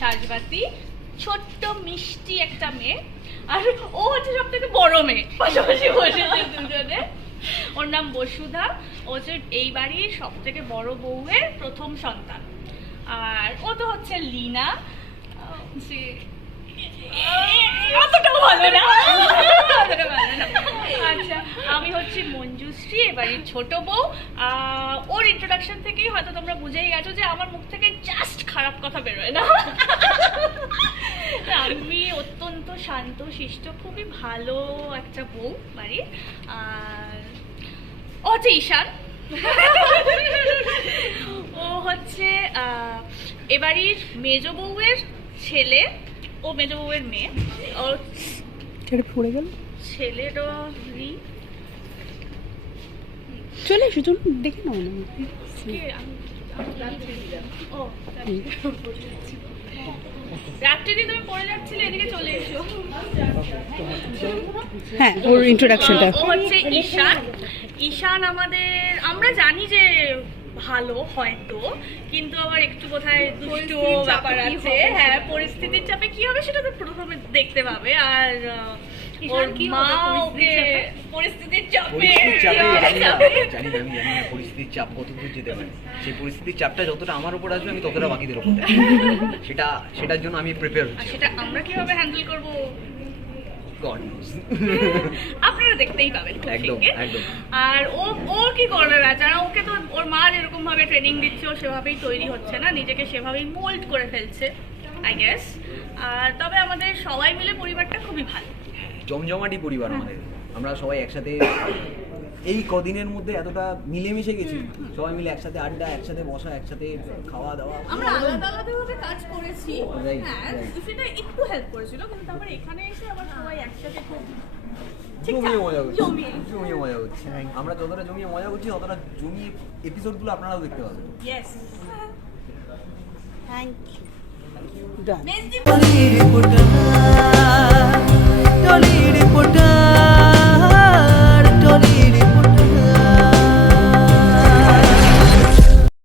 সাজবাতি ছোট্ট মিষ্টি একটা মেয়ে আর ও হচ্ছে সব থেকে বড় মেয়ে। পাশাপাশি বসেছে দুজনে। ওর নাম বসুধা। ও হচ্ছে এই বাড়ির সব থেকে বড় বউয়ের প্রথম সন্তান। আর ও তো হচ্ছে লিনা। যে অতটাও ভালো না। আচ্ছা আমি হচ্ছি মঞ্জুশ্রী এবারের ছোট বউ। আহ, ওর ইন্ট্রোডাকশন থেকেই হয়তো তোমরা বুঝেই গেছো যে আমার মুখ থেকে খারাপ কথা বেরোয় না। আমি অত্যন্ত শান্ত শিষ্ট খুবই ভালো একটা বউ বাড়ির। আর হচ্ছে ঈশান। ও হচ্ছে এবাড়ির মেজ বউয়ের ছেলে ও মেজ বউয়ের মেয়ে। ওর পড়ে গেল। ছেলেরও রি। চলে এসো চলুন দেখে নাও না কে? আমি- ও রাত্রি দিয়ে তুমি পড়ে যাচ্ছিলে এদিকে চলে এসো। হ্যাঁ ওর ইন্ট্রোডাকশনটা ও হচ্ছে ঈশান। ঈশান আমাদের আমরা জানি যে ভালো হয়তো কিন্তু আবার একটু কোথায় দুষ্টু ব্যাপার আছে। হ্যাঁ পরিস্থিতির চাপে কি হবে সেটা তো প্রথমে দেখতে পাবে। আর ওর মা ওকে পরিস্থিতির চাপে? পরিস্থিতির চাপে। কীভাবে জানি না চাপে? জানি না আমি জানি না পরিস্থিতির চাপ কতদূর যেতে পারে। সেই পরিস্থিতির চাপটা যতটা আমার উপর আসবে আমি ততটা বাকিদের উপর সেটা সেটার জন্য আমি প্রিপেয়ার হচ্ছি। সেটা আমরা কীভাবে হ্যান্ডেল করব? গড আপনারা দেখতেই পাবেন খুব একদম, একদম। আর ও ও কি করবে বেচারা? ওকে তো ওর মা যেরকম ভাবে ট্রেনিং দিচ্ছে ও সেভাবেই তৈরি হচ্ছে না। নিজেকে সেভাবেই মোল্ড করে ফেলছে আই গেস আর তবে আমাদের সবাই মিলে পরিবারটা খুবই ভালো। জমজমাটি পরিবার আমাদের। আমরা সবাই একসাথে এই কদিনের মধ্যে এতটা মিলেমিশে গেছি। সবাই মিলে একসাথে আড্ডা একসাথে বসা একসাথে খাওয়া দাওয়া আমরা আলাদা আলাদা ভাবে কাজ করেছি। হ্যাঁ. সেটা একটু হেল্প করেছিল কিন্তু তারপর এখানে এসে আবার সবাই একসাথে খুব জমিয়ে মজা করছি। জমিয়ে। জমিয়ে মজা করছি। আমরা যতটা জমিয়ে মজা করছি ততটা জমিয়ে এপিসোডগুলো আপনারাও দেখতে পাবেন। ইয়েস